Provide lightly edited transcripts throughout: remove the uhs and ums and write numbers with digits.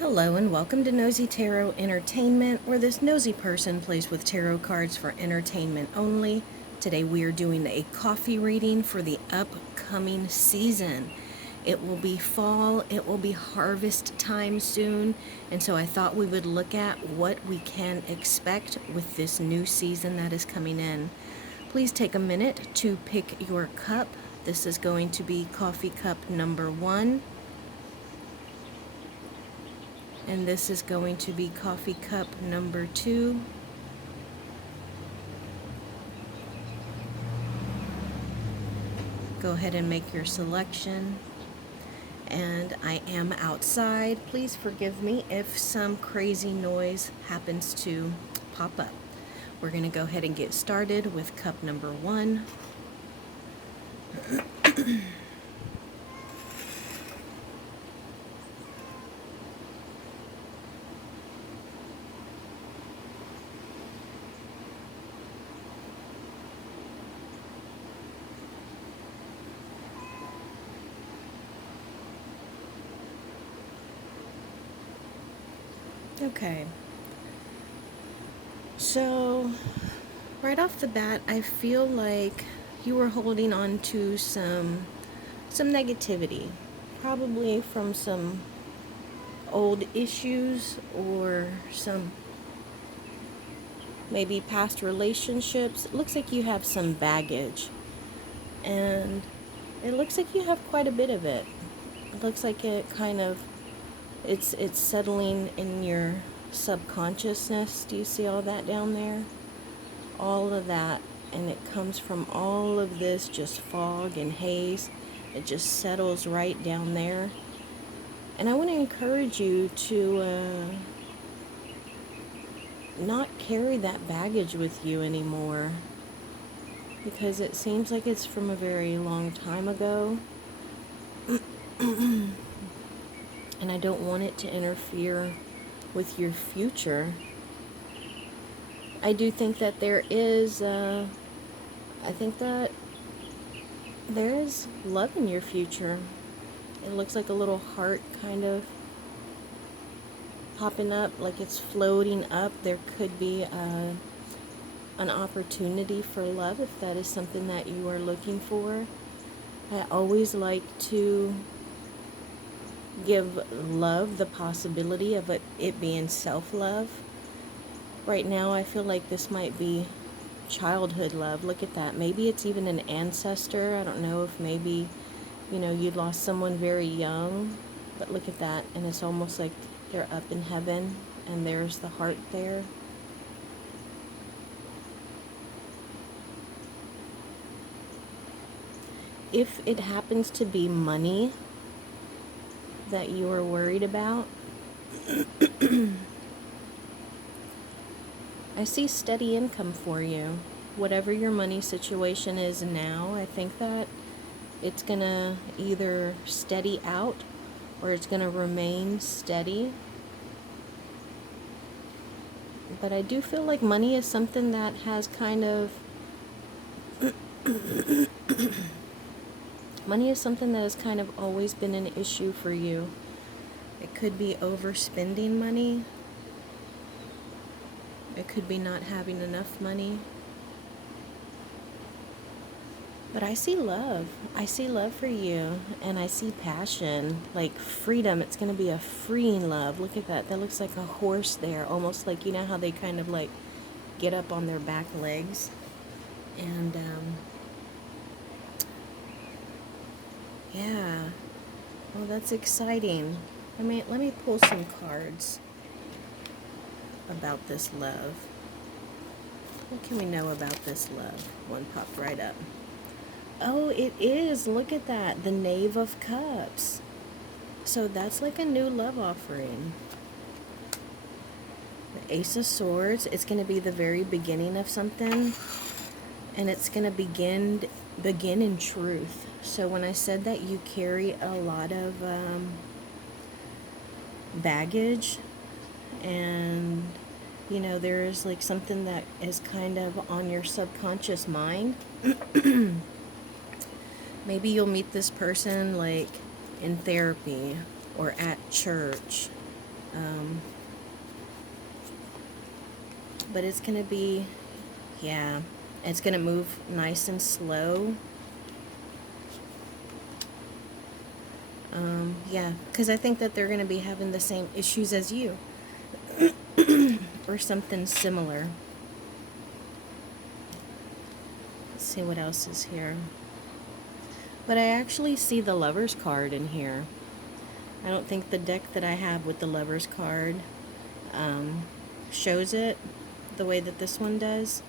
Hello and welcome to Nosy Tarot Entertainment, where this nosy person plays with tarot cards for entertainment only. Today we are doing a coffee reading for the upcoming season. It will be fall, it will be harvest time soon, and so I thought we would look at what we can expect with this new season that is coming in. Please take a minute to pick your cup. This is going to be coffee cup number 1. And this is going to be coffee cup number 2. Go ahead and make your selection. And I am outside. Please forgive me if some crazy noise happens to pop up. We're going to go ahead and get started with cup number 1. Okay. So, right off the bat, I feel like you were holding on to some negativity, probably from some old issues or some maybe past relationships. It looks like you have some baggage, and it looks like you have quite a bit of it. It looks like it kind of it's settling in your subconsciousness. Do you see all that down there? All of that, and it comes from all of this just fog and haze. It just settles right down there. And I want to encourage you to not carry that baggage with you anymore, because it seems like it's from a very long time ago. And I don't want it to interfere with your future. I do think that I think that there is love in your future. It looks like a little heart kind of popping up, like it's floating up. There could be an opportunity for love if that is something that you are looking for. I always like to give love the possibility of it being self-love. Right now I feel like this might be childhood love. Look at that. Maybe it's even an ancestor. I don't know if maybe, you lost someone very young, but look at that. And it's almost like they're up in heaven and there's the heart there. If it happens to be money that you are worried about, I see steady income for you. Whatever your money situation is now, I think that it's going to either steady out or it's going to remain steady. But I do feel like money is something that has kind of money is something that has kind of always been an issue for you. It could be overspending money. It could be not having enough money. But I see love. I see love for you. And I see passion. Like freedom. It's going to be a freeing love. Look at that. That looks like a horse there. Almost like, you know how they kind of like get up on their back legs. And, yeah. Well, that's exciting. Let me pull some cards about this love. What can we know about this love? One popped right up. Oh, it is. Look at that. The Knave of Cups. So that's like a new love offering. The Ace of Swords. It's going to be the very beginning of something. And it's going to begin in truth. So when I said that you carry a lot of baggage, and there is like something that is kind of on your subconscious mind. Maybe you'll meet this person like in therapy or at church, Um, but it's going to be, yeah, it's going to move nice and slow. Yeah, because I think that they're going to be having the same issues as you, or something similar. Let's see what else is here. But I actually see the Lover's card in here. I don't think the deck that I have with the Lover's card shows it the way that this one does.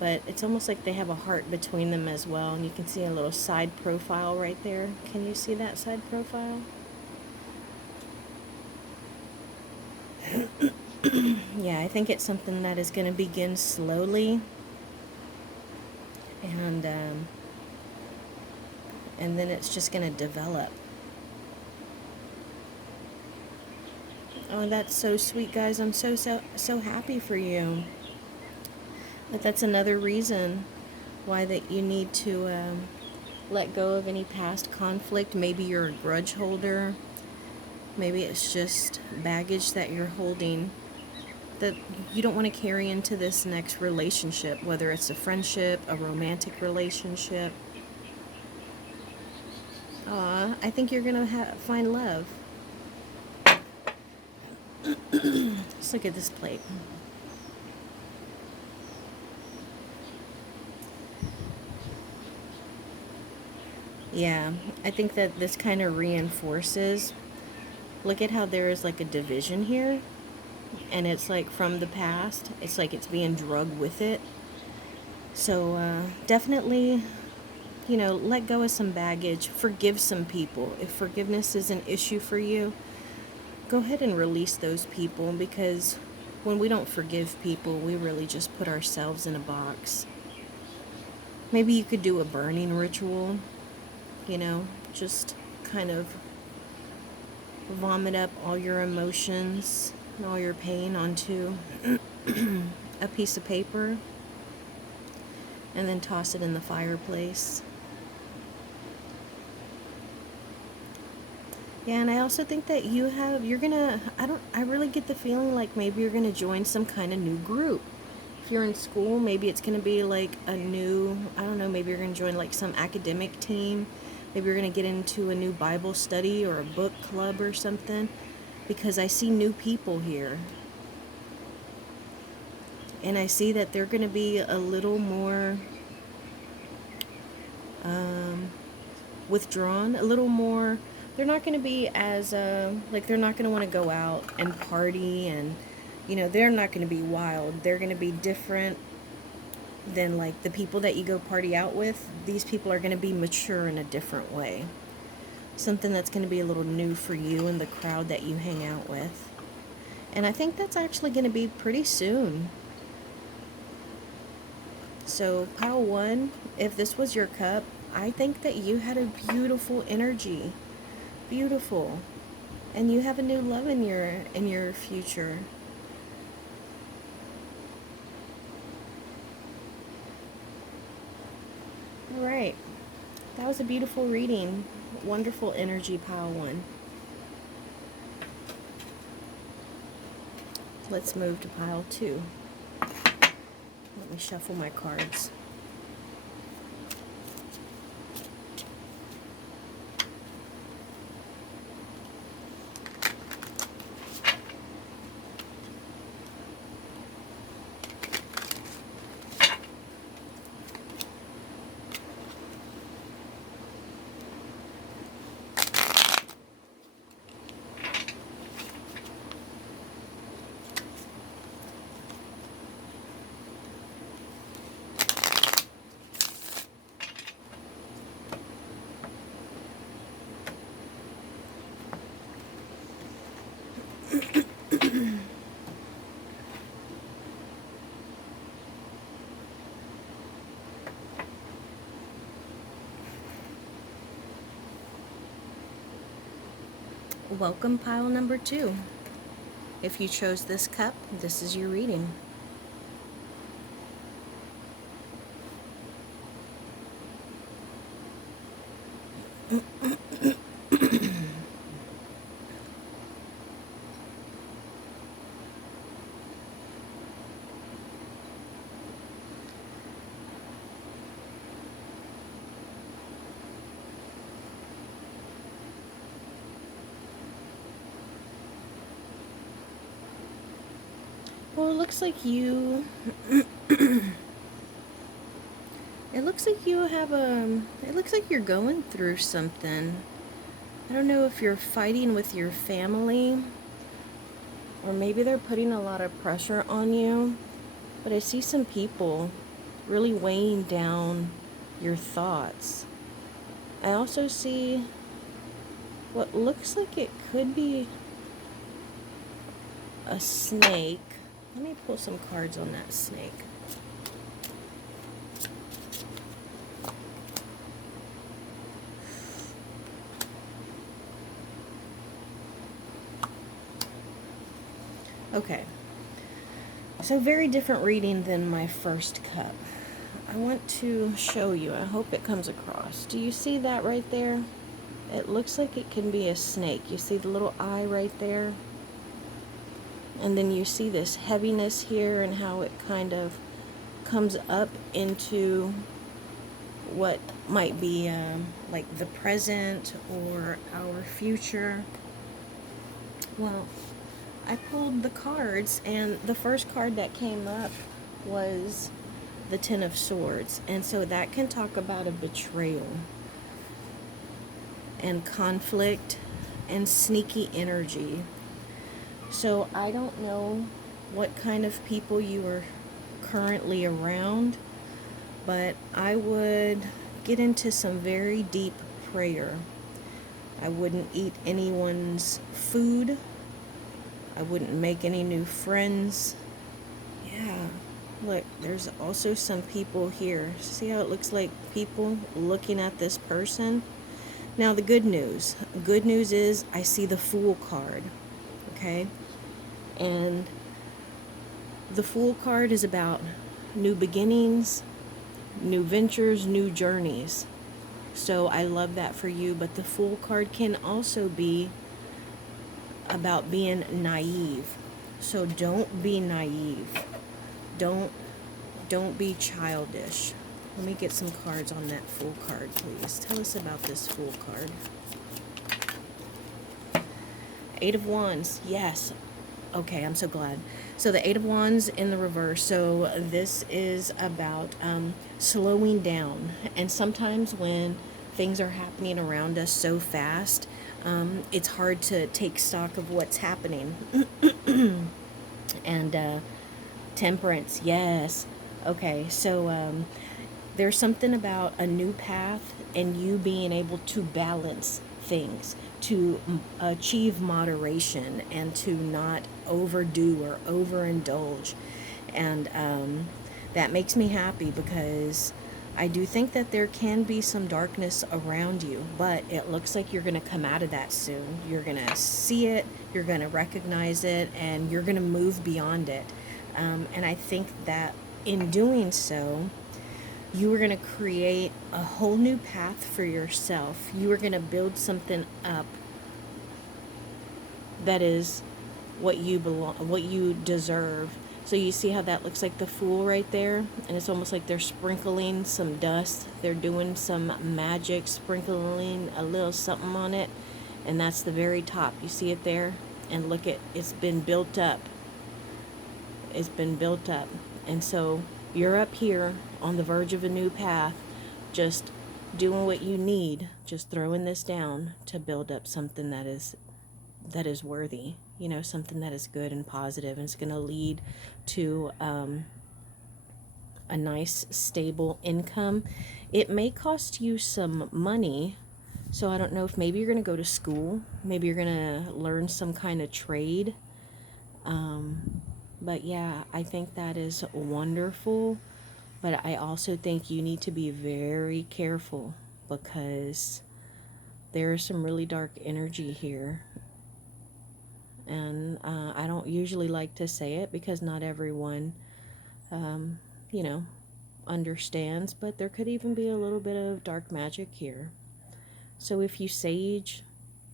But it's almost like they have a heart between them as well. And you can see a little side profile right there. Can you see that side profile? Yeah, I think it's something that is going to begin slowly. And then it's just going to develop. Oh, that's so sweet, guys. I'm so happy for you. But that's another reason why that you need to let go of any past conflict. Maybe you're a grudge holder. Maybe it's just baggage that you're holding that you don't want to carry into this next relationship, whether it's a friendship, a romantic relationship. I think you're going to find love. Let's look at this plate. Yeah, I think that this kind of reinforces. Look at how there is like a division here, and it's like from the past. It's like it's being drugged with it. So definitely, let go of some baggage. Forgive some people. If forgiveness is an issue for you, go ahead and release those people, because when we don't forgive people, we really just put ourselves in a box. Maybe you could do a burning ritual, just kind of vomit up all your emotions and all your pain onto a piece of paper and then toss it in the fireplace. Yeah, and I also think that I really get the feeling like maybe you're gonna join some kind of new group. If you're in school, maybe it's gonna be like I don't know, maybe you're gonna join like some academic team. Maybe you're gonna get into a new Bible study or a book club or something, because I see new people here. And I see that they're gonna be a little more withdrawn, a little more. They're not going to be as they're not going to want to go out and party, and they're not going to be wild. They're going to be different than like the people that you go party out with. These people are going to be mature in a different way. Something that's going to be a little new for you and the crowd that you hang out with. And I think that's actually going to be pretty soon. So pile 1, if this was your cup, I think that you had a beautiful energy. Beautiful. And you have a new love in your future. All right. That was a beautiful reading. Wonderful energy, pile 1. Let's move to pile 2. Let me shuffle my cards. Welcome, pile number 2. If you chose this cup, this is your reading. Well, it looks like you. It looks like you have a. It looks like you're going through something. I don't know if you're fighting with your family, or maybe they're putting a lot of pressure on you. But I see some people really weighing down your thoughts. I also see what looks like it could be a snake. Let me pull some cards on that snake. Okay, so very different reading than my first cup. I want to show you, I hope it comes across. Do you see that right there? It looks like it can be a snake. You see the little eye right there? And then you see this heaviness here and how it kind of comes up into what might be like the present or our future. Well, I pulled the cards, and the first card that came up was the Ten of Swords. And so that can talk about a betrayal and conflict and sneaky energy. So I don't know what kind of people you are currently around, but I would get into some very deep prayer. I wouldn't eat anyone's food. I wouldn't make any new friends. Yeah, look, there's also some people here. See how it looks like people looking at this person? Now the good news. Good news is I see the Fool card. Okay? And the Fool card is about new beginnings, new ventures, new journeys. So I love that for you. But the Fool card can also be about being naive. So don't be naive. Don't be childish. Let me get some cards on that Fool card, please. Tell us about this Fool card. Eight of Wands. Yes. Okay, I'm so glad. So the Eight of Wands in the reverse. So this is about slowing down. And sometimes when things are happening around us so fast, it's hard to take stock of what's happening. And Temperance, yes. Okay, so there's something about a new path and you being able to balance things, to achieve moderation and to not overdo or overindulge. And that makes me happy because I do think that there can be some darkness around you, but it looks like you're going to come out of that soon. You're going to see it, you're going to recognize it, and you're going to move beyond it. And I think that in doing so, you are going to create a whole new path for yourself. You are going to build something up that is what you belong, what you deserve. So you see how that looks like the Fool right there? And it's almost like they're sprinkling some dust. They're doing some magic, sprinkling a little something on it. And that's the very top. You see it there? And look at, it's been built up. It's been built up. And so you're up here on the verge of a new path, just doing what you need, just throwing this down to build up something that is worthy, you know, something that is good and positive, and it's going to lead to a nice stable income. It may cost you some money, so I don't know if maybe you're going to go to school, maybe you're going to learn some kind of trade. But yeah, I think that is wonderful. But I also think you need to be very careful because there is some really dark energy here. And I don't usually like to say it because not everyone, you know, understands. But there could even be a little bit of dark magic here. So if you sage,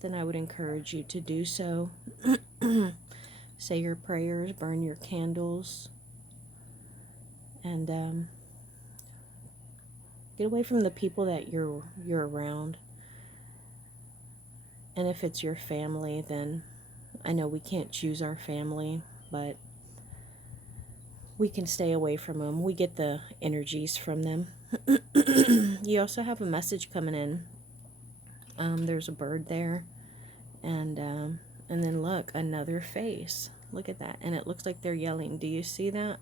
then I would encourage you to do so. Say your prayers, burn your candles, and get away from the people that you're around. And if it's your family, then I know we can't choose our family, but we can stay away from them. We get the energies from them. You also have a message coming in. There's a bird there, and then look, another face. Look at that, and it looks like they're yelling. Do you see that?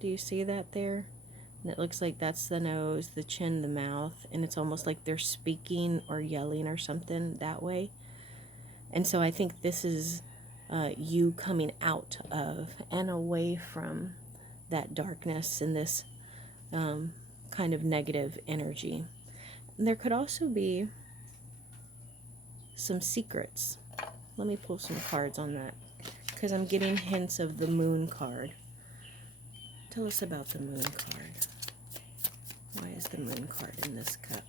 Do you see that there? And it looks like that's the nose, the chin, the mouth, and it's almost like they're speaking or yelling or something that way. And so I think this is you coming out of and away from that darkness and this kind of negative energy. And there could also be some secrets. Let me pull some cards on that, because I'm getting hints of the moon card. Tell us about the moon card. Why is the moon card in this cup?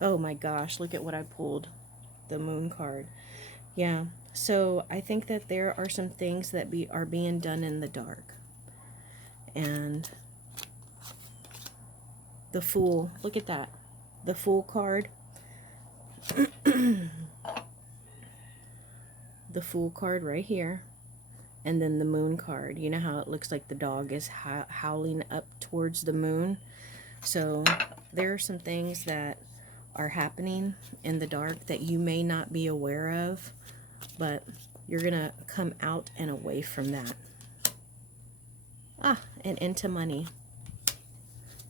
Oh my gosh, look at what I pulled. The moon card. Yeah, so I think that there are some things that are being done in the dark. And the Fool, look at that. The Fool card. The Fool card right here. And then the Moon card. You know how it looks like the dog is howling up towards the moon? So there are some things that are happening in the dark that you may not be aware of, but you're going to come out and away from that. And into money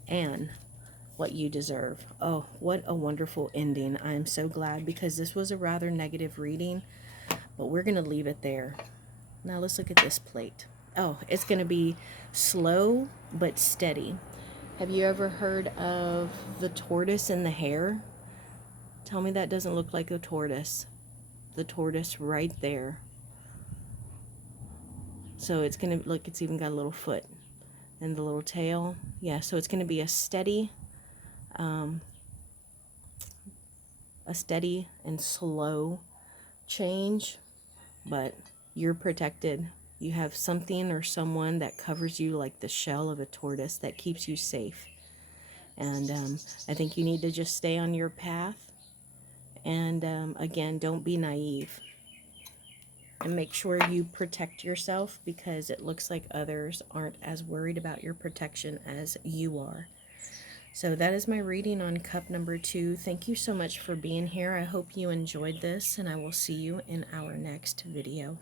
and what you deserve. Oh, what a wonderful ending. I am so glad, because this was a rather negative reading, but we're going to leave it there. Now let's look at this plate. Oh, it's going to be slow but steady. Have you ever heard of the tortoise and the hare? Tell me that doesn't look like a tortoise. The tortoise right there. So it's going to look, it's even got a little foot and the little tail. Yeah, so it's going to be a steady and slow change, but you're protected. You have something or someone that covers you like the shell of a tortoise that keeps you safe. And I think you need to just stay on your path. And again, don't be naive. And make sure you protect yourself, because it looks like others aren't as worried about your protection as you are. So that is my reading on cup number 2. Thank you so much for being here. I hope you enjoyed this, and I will see you in our next video.